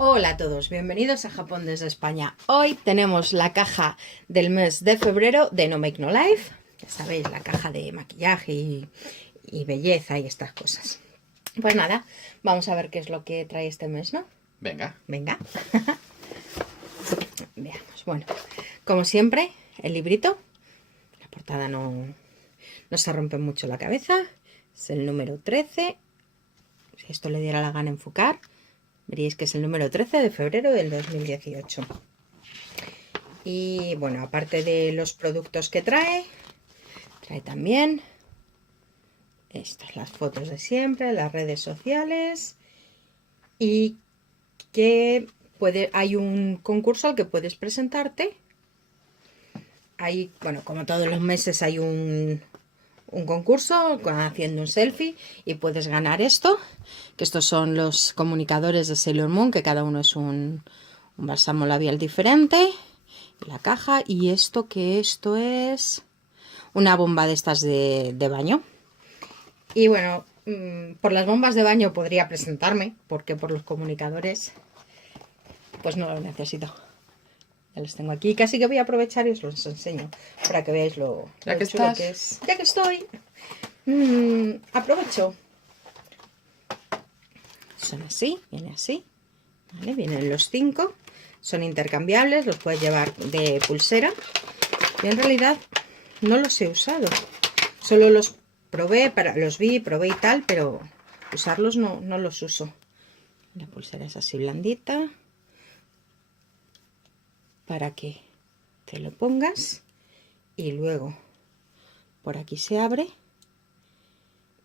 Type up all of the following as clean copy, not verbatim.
Hola a todos, bienvenidos a Japón desde España. Hoy tenemos la caja del mes de febrero de No Make No Life. Ya sabéis, la caja de maquillaje y belleza y estas cosas. Pues nada, vamos a ver qué es lo que trae este mes, ¿no? Venga. Venga. Veamos. Bueno, como siempre, el librito. La portada no se rompe mucho la cabeza. Es el número 13. Si esto le diera la gana enfocar, veréis que es el número 13 de febrero del 2018. Y bueno, aparte de los productos que trae también estas, las fotos de siempre, las redes sociales, y que hay un concurso al que puedes presentarte. Ahí, bueno, como todos los meses hay un concurso haciendo un selfie y puedes ganar esto, que estos son los comunicadores de Sailor Moon, que cada uno es un bálsamo labial diferente, la caja, y esto es una bomba de estas de baño. Y bueno, por las bombas de baño podría presentarme, porque por los comunicadores pues no lo necesito. Ya los tengo aquí, casi que voy a aprovechar y os los enseño para que veáis lo chulo que es. Ya que estoy, aprovecho. Son así, viene así, ¿vale? Vienen los 5, son intercambiables, los puedes llevar de pulsera. Y en realidad no los he usado, solo los probé, los vi, probé y tal, pero usarlos no los uso. La pulsera es así blandita, para que te lo pongas, y luego por aquí se abre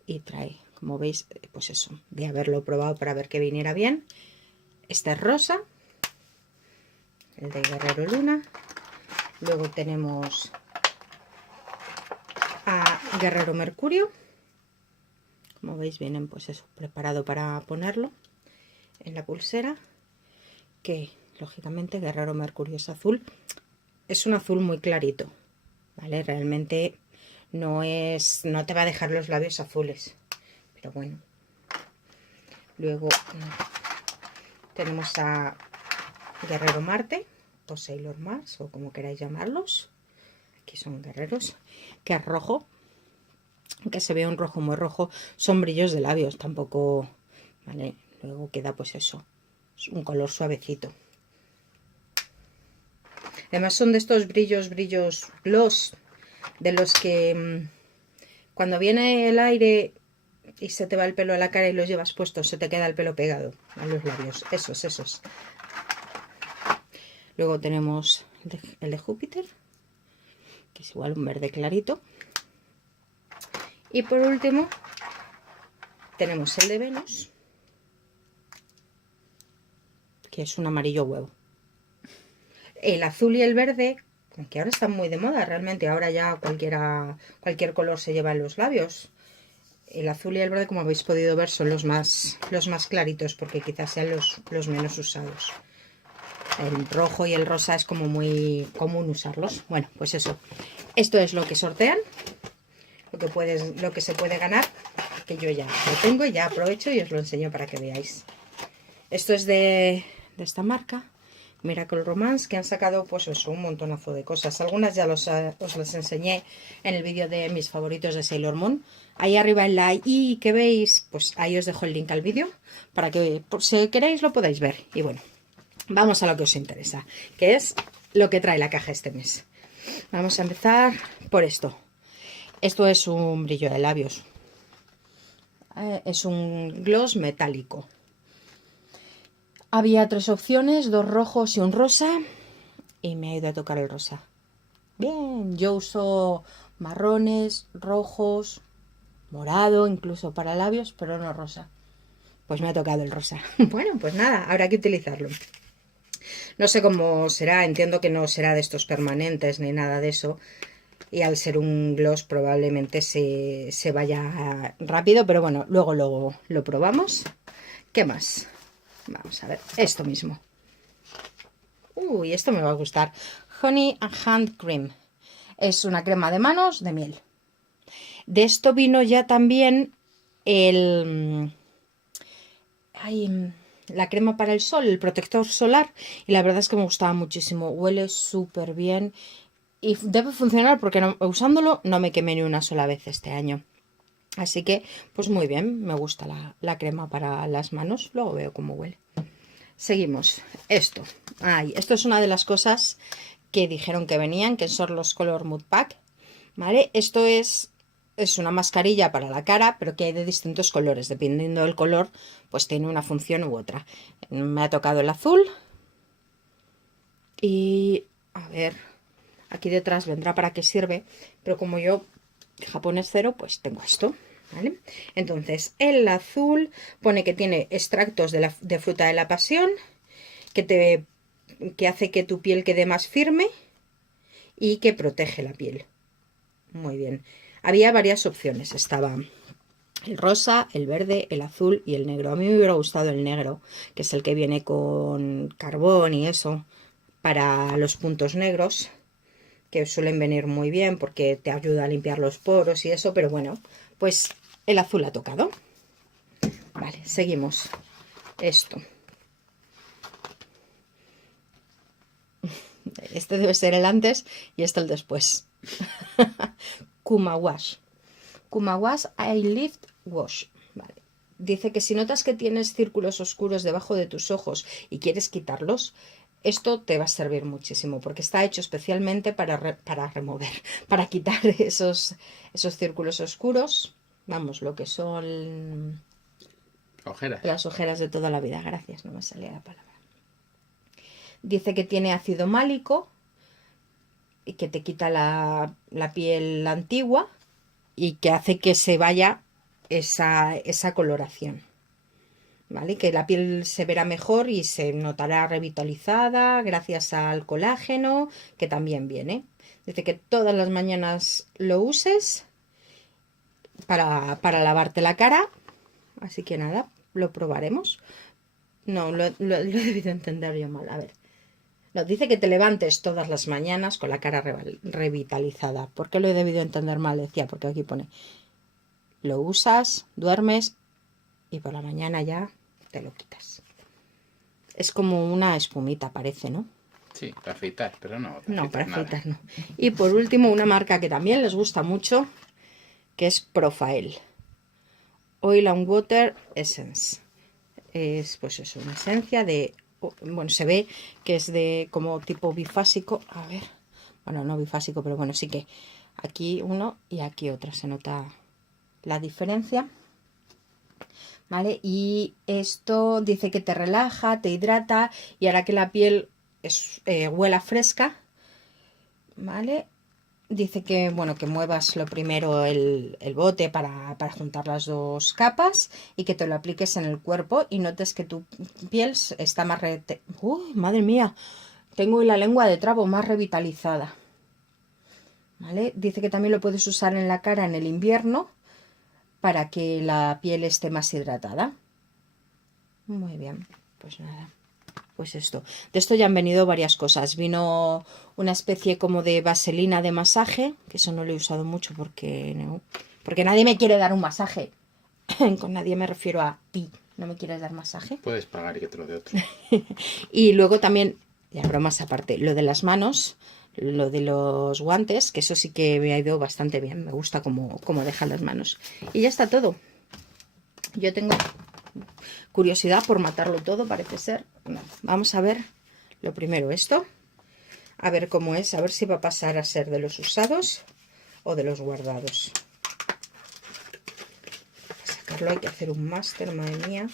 y trae, como veis, pues eso, de haberlo probado para ver que viniera bien. Este es rosa, el de Guerrero Luna. Luego tenemos a Guerrero Mercurio. Como veis, vienen pues eso, preparado para ponerlo en la pulsera, que lógicamente Guerrero Mercurio es azul. Es un azul muy clarito, ¿vale? Realmente no te va a dejar los labios azules, pero bueno. Luego tenemos a Guerrero Marte o Sailor Mars, o como queráis llamarlos. Aquí son guerreros, que es rojo, que se ve un rojo muy rojo. Son brillos de labios, tampoco, ¿vale? Luego queda pues eso, un color suavecito. Además son de estos brillos gloss, de los que cuando viene el aire y se te va el pelo a la cara y los llevas puestos, se te queda el pelo pegado a los labios. Esos. Luego tenemos el de Júpiter, que es igual un verde clarito. Y por último tenemos el de Venus, que es un amarillo huevo. El azul y el verde, que ahora están muy de moda realmente, ahora ya cualquier color se lleva en los labios. El azul y el verde, como habéis podido ver, son los más claritos, porque quizás sean los menos usados. El rojo y el rosa es como muy común usarlos. Bueno, pues eso. Esto es lo que sortean, lo que se puede ganar, que yo ya lo tengo y ya aprovecho y os lo enseño para que veáis. Esto es de esta marca, Miracle Romance, que han sacado pues eso, un montonazo de cosas. Algunas ya os las enseñé en el vídeo de mis favoritos de Sailor Moon. Ahí arriba en la i que veis, pues ahí os dejo el link al vídeo para que, por si queréis, lo podáis ver. Y bueno, vamos a lo que os interesa, que es lo que trae la caja este mes. Vamos a empezar por esto. Esto es un brillo de labios. Es un gloss metálico. Había 3 opciones, 2 rojos y un rosa, y me ha ido a tocar el rosa. Bien, yo uso marrones, rojos, morado, incluso para labios, pero no rosa. Pues me ha tocado el rosa. Bueno, pues nada, habrá que utilizarlo. No sé cómo será, entiendo que no será de estos permanentes ni nada de eso. Y al ser un gloss probablemente se vaya rápido, pero bueno, luego lo probamos. ¿Qué más? Vamos a ver, esto mismo. Uy, esto me va a gustar. Honey and Hand Cream. Es una crema de manos de miel. De esto vino ya también el... Ay, la crema para el sol, el protector solar, y la verdad es que me gustaba muchísimo. Huele súper bien y debe funcionar porque usándolo no me quemé ni una sola vez este año. Así que, pues muy bien, me gusta la crema para las manos. Luego veo cómo huele. Seguimos. Esto. Ay, esto es una de las cosas que dijeron que venían, que son los Color Mood Pack. ¿Vale? Esto es una mascarilla para la cara, pero que hay de distintos colores. Dependiendo del color, pues tiene una función u otra. Me ha tocado el azul. Y, a ver, aquí detrás vendrá para qué sirve. Pero como yo, japonés cero, pues tengo esto. ¿Vale? Entonces, el azul pone que tiene extractos de fruta de la pasión, que hace que tu piel quede más firme y que protege la piel. Muy bien. Había varias opciones. Estaba el rosa, el verde, el azul y el negro. A mí me hubiera gustado el negro, que es el que viene con carbón y eso, para los puntos negros, que suelen venir muy bien porque te ayuda a limpiar los poros y eso, pero bueno, pues el azul ha tocado. Vale, seguimos. Esto. Este debe ser el antes y este el después. Kuma Wash. Kuma Wash Eye Lift Wash. Vale. Dice que si notas que tienes círculos oscuros debajo de tus ojos y quieres quitarlos, esto te va a servir muchísimo porque está hecho especialmente para remover, para quitar esos círculos oscuros. Vamos, lo que son Ojeras. las ojeras de toda la vida. Gracias, no me salía la palabra. Dice que tiene ácido málico y que te quita la piel antigua y que hace que se vaya esa coloración. ¿Vale? Que la piel se verá mejor y se notará revitalizada gracias al colágeno, que también viene. Dice que todas las mañanas lo uses para lavarte la cara. Así que nada, lo probaremos. No, lo he debido entender yo mal. A ver. No, dice que te levantes todas las mañanas con la cara revitalizada. ¿Por qué lo he debido entender mal? Decía, porque aquí pone, lo usas, duermes y por la mañana ya te lo quitas. Es como una espumita, parece, ¿no? Sí, para afeitar, pero no, No, para afeitar nada. no. Y por último, una marca que también les gusta mucho, que es Profael. Oil and Water Essence. Es, pues eso, una esencia de... Bueno, se ve que es de como tipo bifásico. A ver. Bueno, no bifásico, pero bueno, sí que aquí uno y aquí otro. Se nota la diferencia. ¿Vale? Y esto dice que te relaja, te hidrata y hará que la piel huela fresca. ¿Vale? Dice que, bueno, que muevas lo primero el bote para juntar las dos capas y que te lo apliques en el cuerpo y notes que tu piel está más... ¡Uy, madre mía! Tengo la lengua de trabo más revitalizada. ¿Vale? Dice que también lo puedes usar en la cara en el invierno para que la piel esté más hidratada. Muy bien, pues nada. Pues esto. De esto ya han venido varias cosas. Vino una especie como de vaselina de masaje, que eso no lo he usado mucho porque nadie me quiere dar un masaje. Con nadie me refiero a ti. ¿No me quieres dar masaje? Puedes pagar y que te lo dé otro. Y luego también, ya bromas aparte, lo de las manos, lo de los guantes, que eso sí que me ha ido bastante bien. Me gusta cómo dejan las manos. Y ya está todo. Yo tengo curiosidad por matarlo todo, parece ser. No. Vamos a ver lo primero esto. A ver cómo es, a ver si va a pasar a ser de los usados o de los guardados. Para sacarlo hay que hacer un máster, madre mía.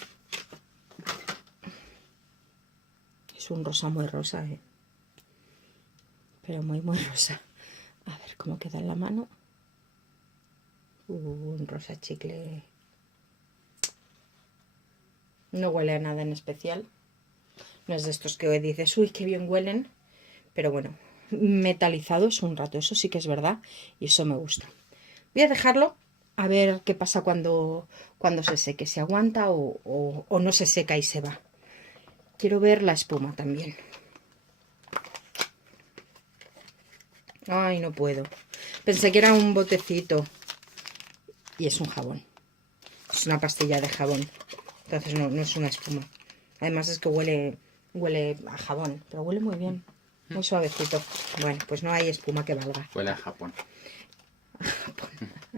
Es un rosa muy rosa, pero muy rosa. A ver cómo queda en la mano. Un rosa chicle. No huele a nada en especial. No es de estos que dices, uy, qué bien huelen. Pero bueno, metalizado es un rato, eso sí que es verdad. Y eso me gusta. Voy a dejarlo a ver qué pasa cuando se seque. Si aguanta o no se seca y se va. Quiero ver la espuma también. Ay, no puedo. Pensé que era un botecito. Y es un jabón. Es una pastilla de jabón. Entonces no es una espuma. Además es que huele a jabón, pero huele muy bien. Muy suavecito. Bueno, pues no hay espuma que valga. Huele a Japón.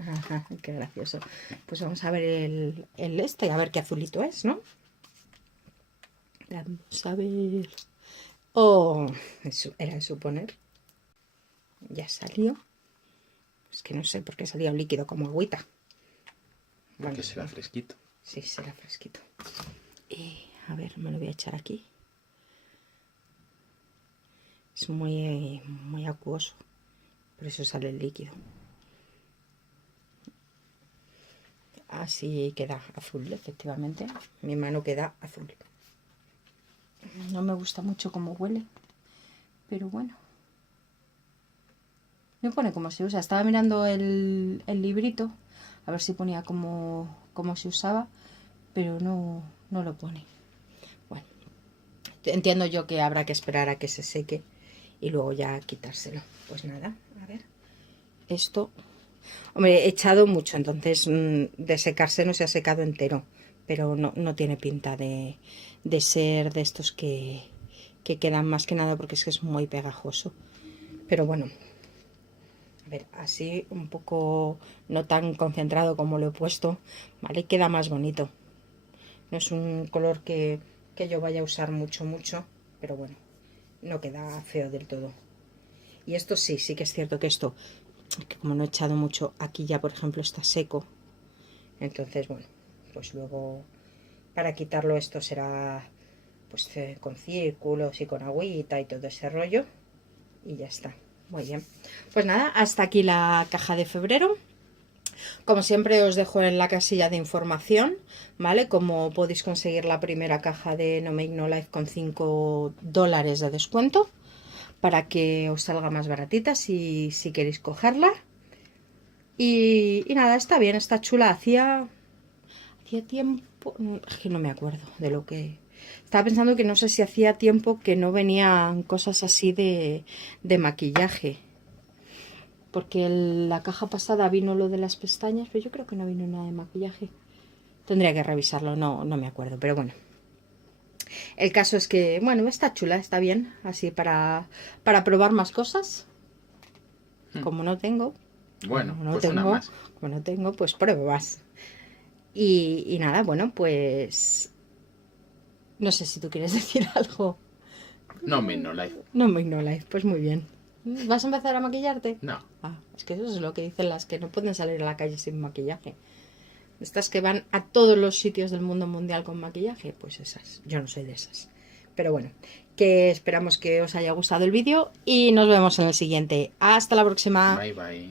Ajá, qué gracioso. Pues vamos a ver el este, a ver qué azulito es, ¿no? Vamos a ver. Oh, eso era de suponer. Ya salió. Es que no sé por qué salía un líquido como agüita. Porque Bueno, será fresquito. sí, será fresquito. Y a ver, me lo voy a echar aquí. Es muy acuoso. Por eso sale el líquido. Así queda azul, efectivamente. Mi mano queda azul. No me gusta mucho cómo huele. Pero bueno. Me pone cómo se usa. Estaba mirando el librito. A ver si ponía cómo se usaba. Pero no lo pone. Bueno. Entiendo yo que habrá que esperar a que se seque. Y luego ya quitárselo. Pues nada, a ver. Esto... Hombre, he echado mucho, entonces de secarse no se ha secado entero, pero no tiene pinta de ser de estos que quedan más que nada porque es que es muy pegajoso. Pero bueno, a ver, así un poco no tan concentrado como lo he puesto, ¿vale? Queda más bonito. No es un color que yo vaya a usar mucho, pero bueno, no queda feo del todo. Y esto sí que es cierto que esto... que como no he echado mucho, aquí ya por ejemplo está seco, entonces bueno, pues luego para quitarlo esto será pues con círculos y con agüita y todo ese rollo y ya está. Muy bien, pues nada, hasta aquí la caja de febrero. Como siempre os dejo en la casilla de información, ¿vale? Cómo podéis conseguir la primera caja de No Make No Life con $5 de descuento para que os salga más baratita si queréis cogerla. Y nada, está bien, está chula. Hacía tiempo, es que no me acuerdo de lo que... Estaba pensando que no sé si hacía tiempo que no venían cosas así de maquillaje. Porque la caja pasada vino lo de las pestañas, pero yo creo que no vino nada de maquillaje. Tendría que revisarlo, no me acuerdo, pero bueno. El caso es que, bueno, está chula, está bien, así para probar más cosas. Como no tengo... Bueno, como no pues tengo, una más. Como no tengo, pues pruebo más. Y nada, bueno, pues... No sé si tú quieres decir algo. No Make No Life. No me ignoráis, pues muy bien. ¿Vas a empezar a maquillarte? No. Ah, es que eso es lo que dicen las que no pueden salir a la calle sin maquillaje. Estas que van a todos los sitios del mundo mundial con maquillaje, pues esas. Yo no soy de esas. Pero bueno, que esperamos que os haya gustado el vídeo y nos vemos en el siguiente. Hasta la próxima. Bye bye.